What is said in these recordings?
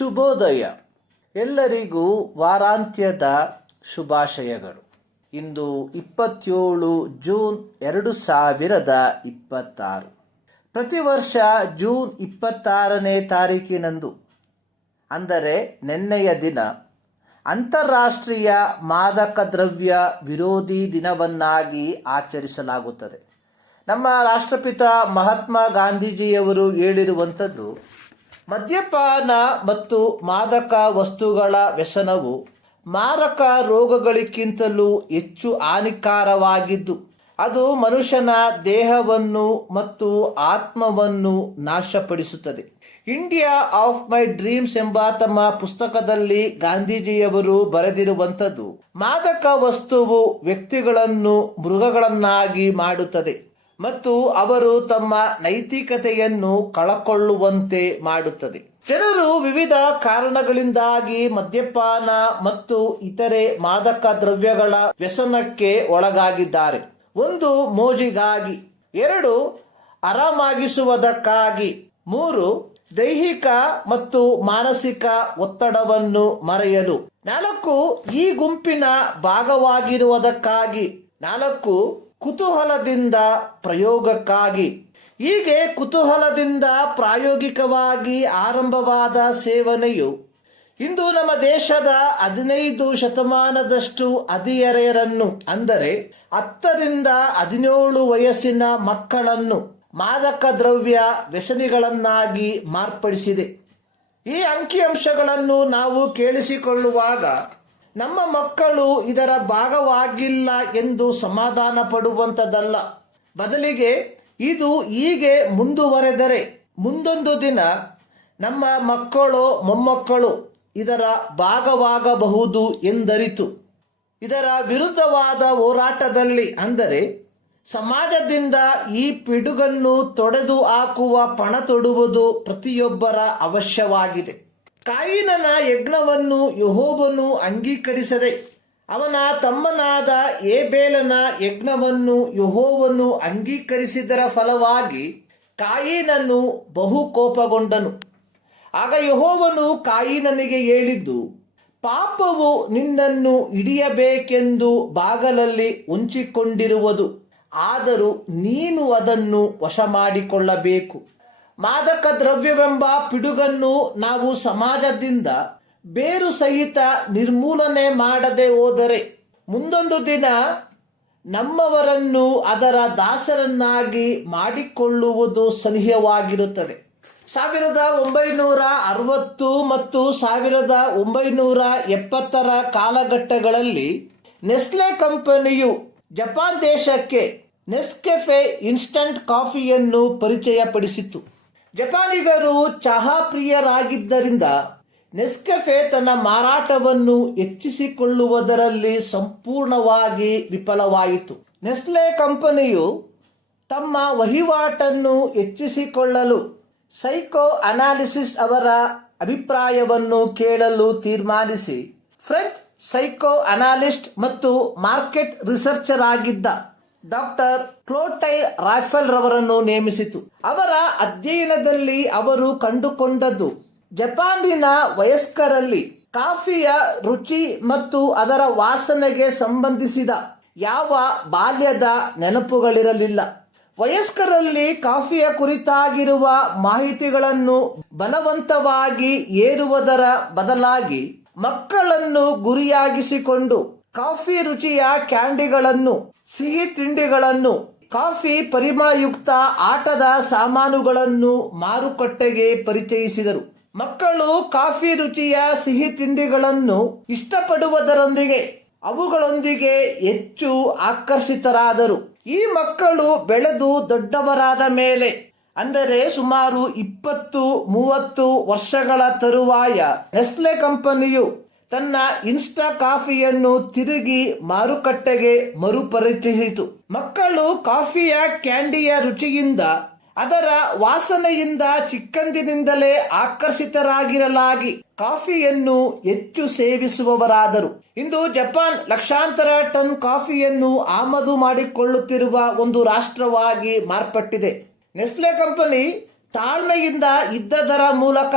ಶುಭೋದಯ. ಎಲ್ಲರಿಗೂ ವಾರಾಂತ್ಯದ ಶುಭಾಶಯಗಳು. ಇಂದು 27 ಜೂನ್ 2026. ಪ್ರತಿ ವರ್ಷ ಜೂನ್ 26ನೇ ತಾರೀಕಿನಂದು, ಅಂದರೆ ನಿನ್ನೆಯ ದಿನ, ಅಂತಾರಾಷ್ಟ್ರೀಯ ಮಾದಕ ದ್ರವ್ಯ ವಿರೋಧಿ ದಿನವನ್ನಾಗಿ ಆಚರಿಸಲಾಗುತ್ತದೆ. ನಮ್ಮ ರಾಷ್ಟ್ರಪಿತ ಮಹಾತ್ಮ ಗಾಂಧೀಜಿಯವರು ಹೇಳಿರುವಂಥದ್ದು, ಮದ್ಯಪಾನ ಮತ್ತು ಮಾದಕ ವಸ್ತುಗಳ ವ್ಯಸನವು ಮಾರಕ ರೋಗಗಳಿಗಿಂತಲೂ ಹೆಚ್ಚು ಹಾನಿಕಾರವಾಗಿದ್ದು, ಅದು ಮನುಷ್ಯನ ದೇಹವನ್ನು ಮತ್ತು ಆತ್ಮವನ್ನು ನಾಶಪಡಿಸುತ್ತದೆ. ಇಂಡಿಯಾ ಆಫ್ ಮೈ ಡ್ರೀಮ್ಸ್ ಎಂಬ ತಮ್ಮ ಪುಸ್ತಕದಲ್ಲಿ ಗಾಂಧೀಜಿಯವರು ಬರೆದಿರುವಂಥದ್ದು, ಮಾದಕ ವಸ್ತುವು ವ್ಯಕ್ತಿಗಳನ್ನು ಮೃಗಗಳನ್ನಾಗಿ ಮಾಡುತ್ತದೆ ಮತ್ತು ಅವರು ತಮ್ಮ ನೈತಿಕತೆಯನ್ನು ಕಳಕೊಳ್ಳುವಂತೆ ಮಾಡುತ್ತದೆ. ಜನರು ವಿವಿಧ ಕಾರಣಗಳಿಂದಾಗಿ ಮದ್ಯಪಾನ ಮತ್ತು ಇತರೆ ಮಾದಕ ದ್ರವ್ಯಗಳ ವ್ಯಸನಕ್ಕೆ ಒಳಗಾಗಿದ್ದಾರೆ. 1. ಮೋಜಿಗಾಗಿ. 2. ಆರಾಮಾಗಿಸುವುದಕ್ಕಾಗಿ. 3. ದೈಹಿಕ ಮತ್ತು ಮಾನಸಿಕ ಒತ್ತಡವನ್ನು ಮರೆಯಲು. 4. ಈ ಗುಂಪಿನ ಭಾಗವಾಗಿರುವುದಕ್ಕಾಗಿ. 4. ಕುತೂಹಲದಿಂದ ಪ್ರಯೋಗಕ್ಕಾಗಿ. ಹೀಗೆ ಕುತೂಹಲದಿಂದ ಪ್ರಾಯೋಗಿಕವಾಗಿ ಆರಂಭವಾದ ಸೇವನೆಯು ಇಂದು ನಮ್ಮ ದೇಶದ 15% ಹದಿಹರೆಯರನ್ನು, ಅಂದರೆ 10ರಿಂದ 17 ವಯಸ್ಸಿನ ಮಕ್ಕಳನ್ನು ಮಾದಕ ದ್ರವ್ಯ ವ್ಯಸನಿಗಳನ್ನಾಗಿ ಮಾರ್ಪಡಿಸಿದೆ. ಈ ಅಂಕಿಅಂಶಗಳನ್ನು ನಾವು ಕೇಳಿಸಿಕೊಳ್ಳುವಾಗ ನಮ್ಮ ಮಕ್ಕಳು ಇದರ ಭಾಗವಾಗಿಲ್ಲ ಎಂದು ಸಮಾಧಾನ ಪಡುವಂಥದ್ದಲ್ಲ. ಬದಲಿಗೆ ಇದು ಹೀಗೆ ಮುಂದುವರೆದರೆ ಮುಂದೊಂದು ದಿನ ನಮ್ಮ ಮಕ್ಕಳು ಮೊಮ್ಮಕ್ಕಳು ಇದರ ಭಾಗವಾಗಬಹುದು ಎಂದರಿತು ಇದರ ವಿರುದ್ಧವಾದ ಹೋರಾಟದಲ್ಲಿ, ಅಂದರೆ ಸಮಾಜದಿಂದ ಈ ಪಿಡುಗನ್ನು ತೊಡೆದು ಹಾಕುವ ಪಣ ತೊಡುವುದು ಪ್ರತಿಯೊಬ್ಬರ ಅವಶ್ಯವಾಗಿದೆ. ಕಾಯಿನನ ಯಜ್ಞವನ್ನು ಯೆಹೋವನು ಅಂಗೀಕರಿಸದೆ ಅವನ ತಮ್ಮನಾದ ಏಬೇಲನ ಯಜ್ಞವನ್ನು ಯೆಹೋವನು ಅಂಗೀಕರಿಸಿದರ ಫಲವಾಗಿ ಕಾಯಿನನು ಬಹು ಕೋಪಗೊಂಡನು. ಆಗ ಯೆಹೋವನು ಕಾಯಿನನಿಗೆ ಹೇಳಿದ್ದು, ಪಾಪವು ನಿನ್ನನ್ನು ಹಿಡಿಯಬೇಕೆಂದು ಬಾಗಲಲ್ಲಿ ಹೊಂಚಿಕೊಂಡಿರುವುದು, ಆದರೂ ನೀನು ಅದನ್ನು ವಶ ಮಾಡಿಕೊಳ್ಳಬೇಕು. ಮಾದಕ ದ್ರವ್ಯವೆಂಬ ಪಿಡುಗನ್ನು ನಾವು ಸಮಾಜದಿಂದ ಬೇರು ಸಹಿತ ನಿರ್ಮೂಲನೆ ಮಾಡದೆ ಹೋದರೆ ಮುಂದೊಂದು ದಿನ ನಮ್ಮವರನ್ನು ಅದರ ದಾಸರನ್ನಾಗಿ ಮಾಡಿಕೊಳ್ಳುವುದು ಸನಿಹವಾಗಿರುತ್ತದೆ. 1960 ಮತ್ತು 1970ರ ಕಾಲಘಟ್ಟಗಳಲ್ಲಿ ನೆಸ್ಲೆ ಕಂಪನಿಯು ಜಪಾನ್ ದೇಶಕ್ಕೆ ನೆಸ್ಕೆಫೆ ಇನ್ಸ್ಟಂಟ್ ಕಾಫಿಯನ್ನು ಪರಿಚಯಪಡಿಸಿತು. ಜಪಾನಿಗರು ಚಹಾ ಪ್ರಿಯರಾಗಿದ್ದರಿಂದ ನೆಸ್ಕೆಫೆ ತನ್ನ ಮಾರಾಟವನ್ನು ಹೆಚ್ಚಿಸಿಕೊಳ್ಳುವುದರಲ್ಲಿ ಸಂಪೂರ್ಣವಾಗಿ ವಿಫಲವಾಯಿತು. ನೆಸ್ಲೆ ಕಂಪನಿಯು ತಮ್ಮ ವಹಿವಾಟನ್ನು ಹೆಚ್ಚಿಸಿಕೊಳ್ಳಲು ಸೈಕೋ ಅನಾಲಿಸಿಸ್ ಅವರ ಅಭಿಪ್ರಾಯವನ್ನು ಕೇಳಲು ತೀರ್ಮಾನಿಸಿ ಫ್ರೆಂಚ್ ಸೈಕೋ ಅನಾಲಿಸ್ಟ್ ಮತ್ತು ಮಾರ್ಕೆಟ್ ರಿಸರ್ಚರ್ ಆಗಿದ್ದ ಡಾಕ್ಟರ್ ಕ್ಲೋಟೈ ರಾಫೆಲ್ ರವರನ್ನು ನೇಮಿಸಿತು. ಅವರ ಅಧ್ಯಯನದಲ್ಲಿ ಅವರು ಕಂಡುಕೊಂಡದ್ದು, ಜಪಾನಿನ ವಯಸ್ಕರಲ್ಲಿ ಕಾಫಿಯ ರುಚಿ ಮತ್ತು ಅದರ ವಾಸನೆಗೆ ಸಂಬಂಧಿಸಿದ ಯಾವ ಬಾಲ್ಯದ ನೆನಪುಗಳಿರಲಿಲ್ಲ. ವಯಸ್ಕರಲ್ಲಿ ಕಾಫಿಯ ಕುರಿತಾಗಿರುವ ಮಾಹಿತಿಗಳನ್ನು ಬಲವಂತವಾಗಿ ಹೇರುವುದರ ಬದಲಾಗಿ ಮಕ್ಕಳನ್ನು ಗುರಿಯಾಗಿಸಿಕೊಂಡು ಕಾಫಿ ರುಚಿಯ ಕ್ಯಾಂಡಿಗಳನ್ನು, ಸಿಹಿ ತಿಂಡಿಗಳನ್ನು, ಕಾಫಿ ಪರಿಮಳಯುಕ್ತ ಆಟದ ಸಾಮಾನುಗಳನ್ನು ಮಾರುಕಟ್ಟೆಗೆ ಪರಿಚಯಿಸಿದರು. ಮಕ್ಕಳು ಕಾಫಿ ರುಚಿಯ ಸಿಹಿ ತಿಂಡಿಗಳನ್ನು ಇಷ್ಟಪಡುವುದರೊಂದಿಗೆ ಅವುಗಳೊಂದಿಗೆ ಹೆಚ್ಚು ಆಕರ್ಷಿತರಾದರು. ಈ ಮಕ್ಕಳು ಬೆಳೆದು ದೊಡ್ಡವರಾದ ಮೇಲೆ, ಅಂದರೆ ಸುಮಾರು 20-30 ವರ್ಷಗಳ ತರುವಾಯ, ನೆಸ್ಲೆ ಕಂಪನಿಯು ತನ್ನ ಇನ್ಸ್ಟಾ ಕಾಫಿಯನ್ನು ತಿರುಗಿ ಮಾರುಕಟ್ಟೆಗೆ ಮರುಪರಿಚಯಿಸಿತು. ಮಕ್ಕಳು ಕಾಫಿಯ ಕ್ಯಾಂಡಿಯ ರುಚಿಯಿಂದ, ಅದರ ವಾಸನೆಯಿಂದ ಚಿಕ್ಕಂದಿನಿಂದಲೇ ಆಕರ್ಷಿತರಾಗಿರಲಾಗಿ ಕಾಫಿಯನ್ನು ಹೆಚ್ಚು ಸೇವಿಸುವವರಾದರು. ಇಂದು ಜಪಾನ್ ಲಕ್ಷಾಂತರ ಟನ್ ಕಾಫಿಯನ್ನು ಆಮದು ಮಾಡಿಕೊಳ್ಳುತ್ತಿರುವ ಒಂದು ರಾಷ್ಟ್ರವಾಗಿ ಮಾರ್ಪಟ್ಟಿದೆ. ನೆಸ್ಲೆ ಕಂಪನಿ ತಾಳ್ಮೆಯಿಂದ ಇದ್ದದರ ಮೂಲಕ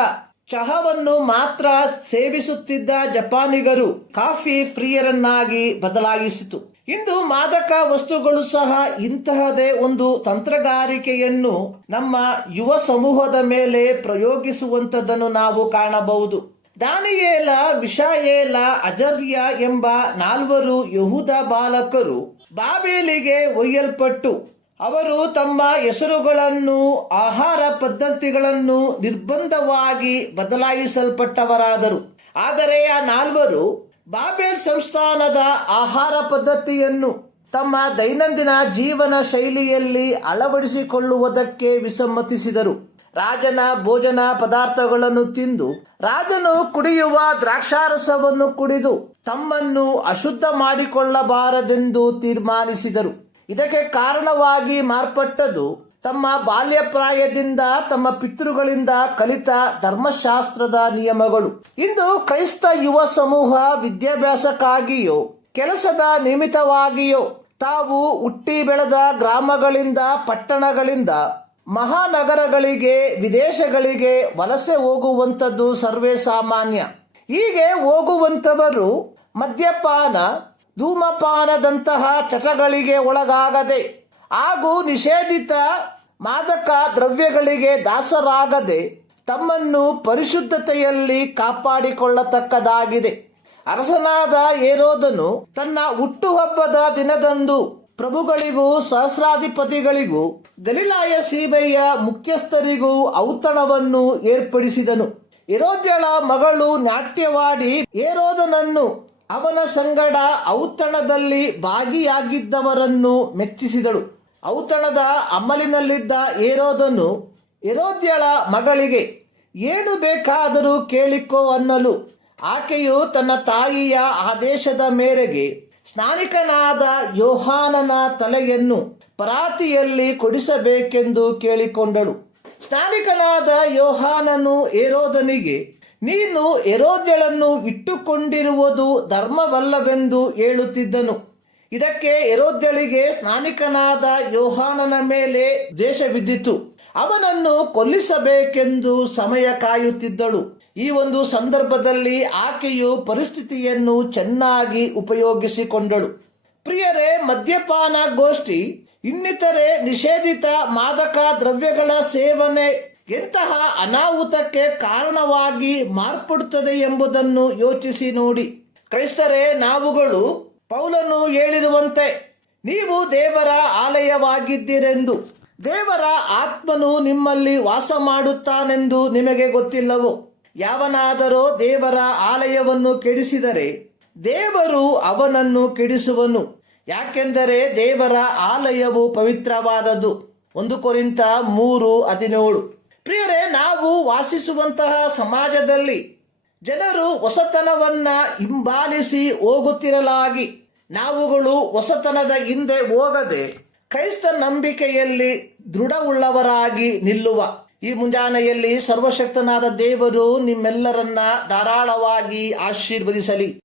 ಚಹಾವನ್ನು ಮಾತ್ರ ಸೇವಿಸುತ್ತಿದ್ದ ಜಪಾನಿಗರು ಕಾಫಿ ಪ್ರಿಯರನ್ನಾಗಿ ಬದಲಾಯಿಸಿತು. ಇಂದು ಮಾದಕ ವಸ್ತುಗಳು ಸಹ ಇಂತಹದೇ ಒಂದು ತಂತ್ರಗಾರಿಕೆಯನ್ನು ನಮ್ಮ ಯುವ ಸಮೂಹದ ಮೇಲೆ ಪ್ರಯೋಗಿಸುವಂತದನ್ನು ನಾವು ಕಾಣಬಹುದು. ದಾನಿಯೇಲ, ಮಿಶಾಯೇಲ, ಅಜರ್ಯ ಎಂಬ 4 ಯಹೂದ ಬಾಲಕರು ಬಾಬೇಲಿಗೆ ಒಯ್ಯಲ್ಪಟ್ಟು ಅವರು ತಮ್ಮ ಹೆಸರುಗಳನ್ನು, ಆಹಾರ ಪದ್ಧತಿಗಳನ್ನು ನಿರ್ಬಂಧವಾಗಿ ಬದಲಾಯಿಸಲ್ಪಟ್ಟವರಾದರು. ಆದರೆ ಆ 4 ಬಾಬೇಲ್ ಸಂಸ್ಥಾನದ ಆಹಾರ ಪದ್ಧತಿಯನ್ನು ತಮ್ಮ ದೈನಂದಿನ ಜೀವನ ಶೈಲಿಯಲ್ಲಿ ಅಳವಡಿಸಿಕೊಳ್ಳುವುದಕ್ಕೆ ವಿಸಮ್ಮತಿಸಿದರು. ರಾಜನ ಭೋಜನ ಪದಾರ್ಥಗಳನ್ನು ತಿಂದು, ರಾಜನು ಕುಡಿಯುವ ದ್ರಾಕ್ಷಾರಸವನ್ನು ಕುಡಿದು ತಮ್ಮನ್ನು ಅಶುದ್ಧ ಮಾಡಿಕೊಳ್ಳಬಾರದೆಂದು ತೀರ್ಮಾನಿಸಿದರು. ಇದಕ್ಕೆ ಕಾರಣವಾಗಿ ಮಾರ್ಪಟ್ಟದು ತಮ್ಮ ಬಾಲ್ಯಪ್ರಾಯದಿಂದ ತಮ್ಮ ಪಿತೃಗಳಿಂದ ಕಲಿತ ಧರ್ಮಶಾಸ್ತ್ರದ ನಿಯಮಗಳು. ಇಂದು ಕ್ರೈಸ್ತ ಯುವ ಸಮೂಹ ವಿದ್ಯಾಭ್ಯಾಸಕ್ಕಾಗಿಯೋ ಕೆಲಸದ ನಿಮಿತ್ತವಾಗಿಯೋ ತಾವು ಹುಟ್ಟಿ ಬೆಳೆದ ಗ್ರಾಮಗಳಿಂದ, ಪಟ್ಟಣಗಳಿಂದ ಮಹಾನಗರಗಳಿಗೆ, ವಿದೇಶಗಳಿಗೆ ವಲಸೆ ಹೋಗುವಂಥದ್ದು ಸರ್ವೇ ಸಾಮಾನ್ಯ. ಹೀಗೆ ಹೋಗುವಂಥವರು ಮದ್ಯಪಾನ, ಧೂಮಪಾನದಂತಹ ಚಟಗಳಿಗೆ ಒಳಗಾಗದೆ ಹಾಗೂ ನಿಷೇಧಿತ ಮಾದಕ ದ್ರವ್ಯಗಳಿಗೆ ದಾಸರಾಗದೆ ತಮ್ಮನ್ನು ಪರಿಶುದ್ಧತೆಯಲ್ಲಿ ಕಾಪಾಡಿಕೊಳ್ಳತಕ್ಕದಾಗಿದೆ. ಅರಸನಾದ ಹೇರೋದನು ತನ್ನ ಹುಟ್ಟುಹಬ್ಬದ ದಿನದಂದು ಪ್ರಭುಗಳಿಗೂ ಸಹಸ್ರಾಧಿಪತಿಗಳಿಗೂ ಗಲಿಲಾಯ ಸೀಮೆಯ ಮುಖ್ಯಸ್ಥರಿಗೂ ಔತಣವನ್ನು ಏರ್ಪಡಿಸಿದನು. ಹೆರೋದ್ಯಳ ಮಗಳು ನಾಟ್ಯವಾಡಿ ಹೇರೋದನನ್ನು, ಅವನ ಸಂಗಡ ಔತಣದಲ್ಲಿ ಭಾಗಿಯಾಗಿದ್ದವರನ್ನು ಮೆಚ್ಚಿಸಿದಳು. ಔತಣದ ಅಮಲಿನಲ್ಲಿದ್ದ ಹೇರೋದನು ಹೆರೋದ್ಯಳ ಮಗಳಿಗೆ ಏನು ಬೇಕಾದರೂ ಕೇಳಿಕೋ ಅನ್ನಲು, ಆಕೆಯು ತನ್ನ ತಾಯಿಯ ಆದೇಶದ ಮೇರೆಗೆ ಸ್ನಾನಿಕನಾದ ಯೋಹಾನನ ತಲೆಯನ್ನು ಪರಾತಿಯಲ್ಲಿ ಕೊಡಿಸಬೇಕೆಂದು ಕೇಳಿಕೊಂಡಳು. ಸ್ನಾನಿಕನಾದ ಯೋಹಾನನು ಹೇರೋದನಿಗೆ, ನೀನು ಹೆರೋದ್ಯಳನ್ನು ಇಟ್ಟುಕೊಂಡಿರುವುದು ಧರ್ಮವಲ್ಲವೆಂದು ಹೇಳುತ್ತಿದ್ದನು. ಇದಕ್ಕೆ ಹೆರೋದ್ಯಳಿಗೆ ಸ್ನಾನಿಕನಾದ ಯೋಹಾನನ ಮೇಲೆ ದ್ವೇಷವಿದ್ದಿತು. ಅವನನ್ನು ಕೊಲ್ಲಿಸಬೇಕೆಂದು ಸಮಯ ಕಾಯುತ್ತಿದ್ದಳು. ಈ ಒಂದು ಸಂದರ್ಭದಲ್ಲಿ ಆಕೆಯು ಪರಿಸ್ಥಿತಿಯನ್ನು ಚೆನ್ನಾಗಿ ಉಪಯೋಗಿಸಿಕೊಂಡಳು. ಪ್ರಿಯರೇ, ಮದ್ಯಪಾನ ಗೋಷ್ಠಿ, ಇನ್ನಿತರೆ ನಿಷೇಧಿತ ಮಾದಕ ದ್ರವ್ಯಗಳ ಸೇವನೆ ಎಂತಹ ಅನಾಹುತಕ್ಕೆ ಕಾರಣವಾಗಿ ಮಾರ್ಪಡುತ್ತದೆ ಎಂಬುದನ್ನು ಯೋಚಿಸಿ ನೋಡಿ. ಕ್ರೈಸ್ತರೇ, ನಾವುಗಳು ಪೌಲನು ಹೇಳಿರುವಂತೆ ನೀವು ದೇವರ ಆಲಯವಾಗಿದ್ದೀರೆಂದು, ದೇವರ ಆತ್ಮನು ನಿಮ್ಮಲ್ಲಿ ವಾಸ ಮಾಡುತ್ತಾನೆಂದು ನಿಮಗೆ ಗೊತ್ತಿಲ್ಲವೋ? ಯಾವನಾದರೋ ದೇವರ ಆಲಯವನ್ನು ಕೆಡಿಸಿದರೆ ದೇವರು ಅವನನ್ನು ಕೆಡಿಸುವನು. ಯಾಕೆಂದರೆ ದೇವರ ಆಲಯವು ಪವಿತ್ರವಾದದ್ದು. 1 ಕೊರಿಂಥ 3:17. ಪ್ರಿಯರೇ, ನಾವು ವಾಸಿಸುವಂತಹ ಸಮಾಜದಲ್ಲಿ ಜನರು ಹೊಸತನವನ್ನ ಹಿಂಬಾಲಿಸಿ ಹೋಗುತ್ತಿರಲಾಗಿ ನಾವುಗಳು ಹೊಸತನದ ಹಿಂದೆ ಹೋಗದೆ ಕ್ರೈಸ್ತ ನಂಬಿಕೆಯಲ್ಲಿ ದೃಢವುಳ್ಳವರಾಗಿ ನಿಲ್ಲುವ. ಈ ಮುಂಜಾನೆಯಲ್ಲಿ ಸರ್ವಶಕ್ತನಾದ ದೇವರು ನಿಮ್ಮೆಲ್ಲರನ್ನ ಧಾರಾಳವಾಗಿ ಆಶೀರ್ವದಿಸಲಿ.